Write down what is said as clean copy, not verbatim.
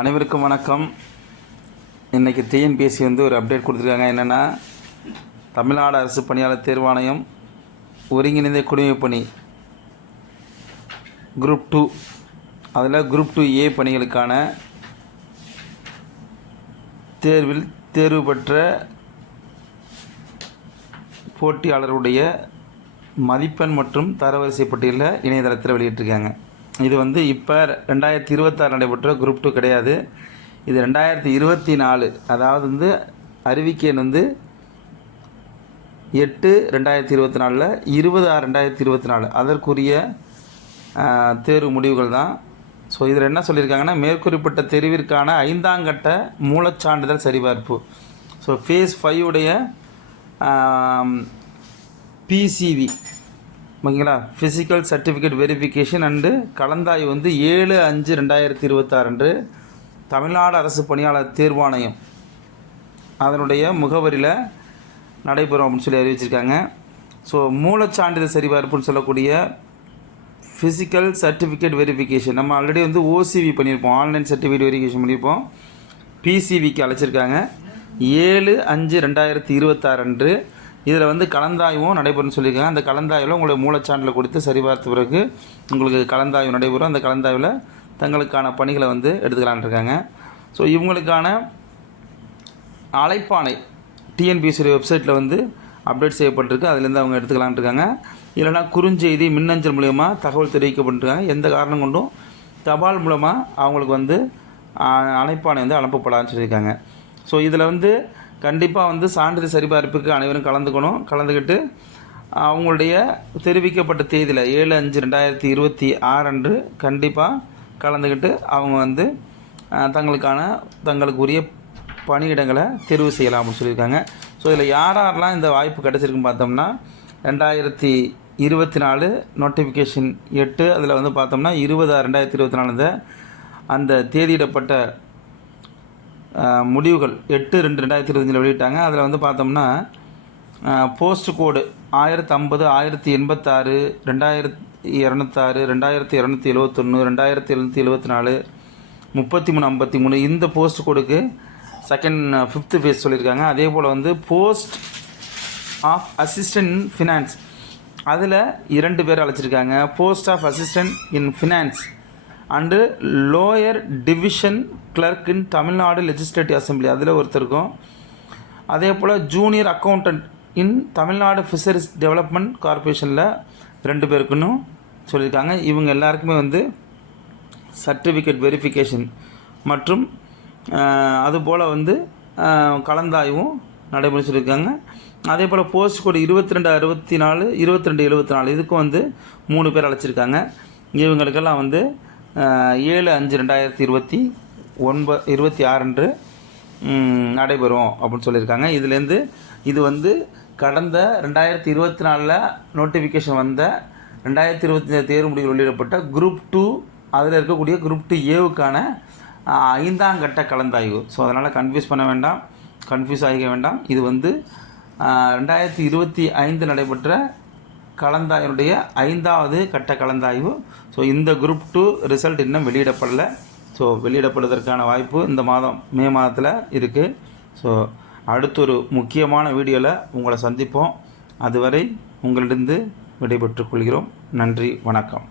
அனைவருக்கும் வணக்கம். இன்றைக்கி டிஎன்பிஎஸ்சி ஒரு அப்டேட் கொடுத்துருக்காங்க. என்னென்னா, தமிழ்நாடு அரசு பணியாளர் தேர்வாணையம் ஒருங்கிணைந்த குடிமைப் பணி குரூப் 2, அதில் குரூப் 2A பணிகளுக்கான தேர்வில் தேர்வு பெற்ற போட்டியாளருடைய மதிப்பெண் மற்றும் தரவரிசை பட்டியலில் இணையதளத்தில் வெளியிட்டிருக்காங்க. இது இப்போ 2026 நடைபெற்ற குரூப் 2 கிடையாது. இது 2024, அதாவது அறிவிக்கை 8/2024, 20/6/2024 அதற்குரிய தேர்வு முடிவுகள் தான். ஸோ இதில் என்ன சொல்லியிருக்காங்கன்னா, மேற்குறிப்பிட்ட தெரிவிற்கான 5ஆம் கட்ட மூலச்சான்றிதழ் சரிபார்ப்பு. ஸோ ஃபேஸ் 5 உடைய பிசிவி, ஓகேங்களா, ஃபிசிக்கல் சர்டிஃபிகேட் வெரிஃபிகேஷன் அண்டு கலந்தாய்வு 7/5/2026 அன்று தமிழ்நாடு அரசு பணியாளர் தேர்வாணையம் அதனுடைய முகவரியில் நடைபெறும் அப்படின்னு சொல்லி அறிவிச்சிருக்காங்க. ஸோ மூலச்சான்றிதழ் சரிபார்ப்புன்னு சொல்லக்கூடிய ஃபிசிக்கல் சர்டிஃபிகேட் வெரிஃபிகேஷன் நம்ம ஆல்ரெடி ஓசிவி பண்ணியிருப்போம், ஆன்லைன் சர்டிஃபிகேட் வெரிஃபிகேஷன் பண்ணியிருப்போம். பிசிவிக்கு அழைச்சிருக்காங்க 7/5/2026 அன்று. இதில் கலந்தாய்வும் நடைபெறும்னு சொல்லியிருக்காங்க. அந்த கலந்தாய்வில் உங்களுடைய மூலச்சான்றிதழை கொடுத்து சரிபார்த்த பிறகு உங்களுக்கு கலந்தாய்வு நடைபெறும். அந்த கலந்தாய்வில் தங்களுக்கான பணிகளை எடுத்துக்கலான் இருக்காங்க. ஸோ இவங்களுக்கான அழைப்பாணை டிஎன்பிஎஸ்சி வெப்சைட்டில் அப்டேட் செய்யப்பட்டிருக்கு. அதுலேருந்து அவங்க எடுத்துக்கலான் இருக்காங்க. இல்லைனா குறுஞ்செய்தி, மின்னஞ்சல் மூலயமா தகவல் தெரிவிக்கப்பட்டிருக்காங்க. எந்த காரணம் கொண்டும் தபால் மூலமாக அவங்களுக்கு அழைப்பாணை அனுப்பப்படாதுன்னு சொல்லியிருக்காங்க. ஸோ இதில் கண்டிப்பாக சான்றிதழ் சரிபார்ப்புக்கு அனைவரும் கலந்துக்கிட்டு அவங்களுடைய தெரிவிக்கப்பட்ட தேதியில் 7/5/2026 அன்று கண்டிப்பாக கலந்துக்கிட்டு அவங்க தங்களுக்குரிய பணியிடங்களை தெரிவு செய்யலாம் அப்படின்னு சொல்லியிருக்காங்க. ஸோ இதில் யாரெல்லாம் இந்த வாய்ப்பு கிடச்சிருக்குன்னு பார்த்தோம்னா, 2024 நோட்டிஃபிகேஷன் 8, அதில் பார்த்தோம்னா 20/2024 அந்த தேதியிடப்பட்ட முடிவுகள் 8/2/2025 வெளியிட்டாங்க. அதில் பார்த்தோம்னா போஸ்ட் கோடு 1050, 1086, 2206, 2271, 2774, 3353 இந்த போஸ்ட் கோடுக்கு செகண்ட் 5th ஃபேஸ் சொல்லியிருக்காங்க. அதே போல் post of assistant in finance, அதில் 2 பேர் அழைச்சிருக்காங்க. Post of assistant in finance and lower division clerk in Tamil Nadu legislative assembly, அதில் ஒருத்தருக்கும். அதே போல் junior accountant in Tamil Nadu fisheries development கார்பரேஷனில் 2 பேருக்குன்னு சொல்லியிருக்காங்க. இவங்க எல்லாருக்குமே சர்டிஃபிகேட் வெரிஃபிகேஷன் மற்றும் அதுபோல் கலந்தாய்வும் நடைபெற சொல்லியிருக்காங்க. அதே போல் போஸ்ட் கோடு 2264, 2274 இதுக்கும் 3 பேர் அழைச்சிருக்காங்க. இவங்களுக்கெல்லாம் 7/5/2026 அன்று நடைபெறும் அப்படின்னு சொல்லியிருக்காங்க. இதுலேருந்து இது கடந்த 2024 நோட்டிஃபிகேஷன் வந்த 2025 தேர்வு முடிவு வெளியிடப்பட்ட குரூப் 2, அதில் இருக்கக்கூடிய குரூப் 2Aவுக்கான 5ஆம் கட்ட கலந்தாய்வு. ஸோ அதனால் கன்ஃபியூஸ் ஆகிக்க வேண்டாம். இது 2025 நடைபெற்ற கலந்தாய்வுடைய 5வது கட்ட கலந்தாய்வு. ஸோ இந்த குரூப் 2 ரிசல்ட் இன்னும் வெளியிடப்படலை. ஸோ வெளியிடப்படுவதற்கான வாய்ப்பு இந்த மாதம் மே மாதத்தில் இருக்குது. ஸோ அடுத்த ஒரு முக்கியமான வீடியோவில் உங்களை சந்திப்போம். அதுவரை உங்களிடம் விடைபெற்றுக் கொள்கிறோம். நன்றி, வணக்கம்.